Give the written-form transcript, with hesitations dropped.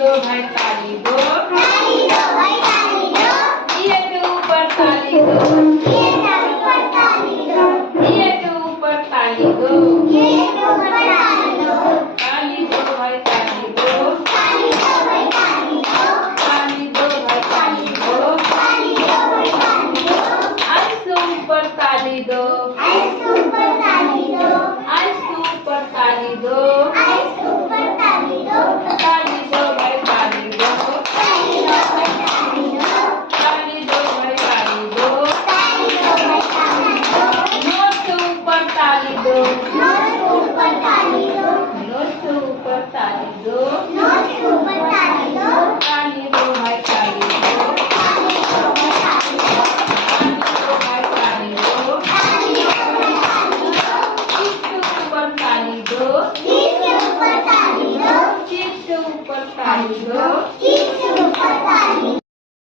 दो भाई ताली दो। ताली दो भाई ताली दो। ये के ऊपर ताली दो। ये के ऊपर ताली दो। ये के ऊपर ताली दो। ये के ऊपर ताली दो। ताली दो भाई ताली दो। ताली दो भाई ताली दो। ताली दो भाई ताली दो। ताली दो भाई ताली दो। आइस ऊपर ताली दो। आइस ऊपर ताली दो। आइस ऊपर ताली दो। आइस ऊपर ताली दो। ताली दो भाई ताली दो। ताली दो भाई ताली दो। ताली दो भाई ताली दो। ताली दो भाई ताली दो। नोट के ऊपर ताली दो। नोट के ऊपर ताली दो। नोट के ऊपर ताली दो। नोट के ऊपर ताली दो। ताली दो भाई ताली दो। ताली दो भाई ताली दो। ताली दो भाई ताली दो। ताली दो भाई ताली दो। इसके ऊपर ताली दो। इसके ऊपर ताली दो। इसके ऊपर ताली दो। इसके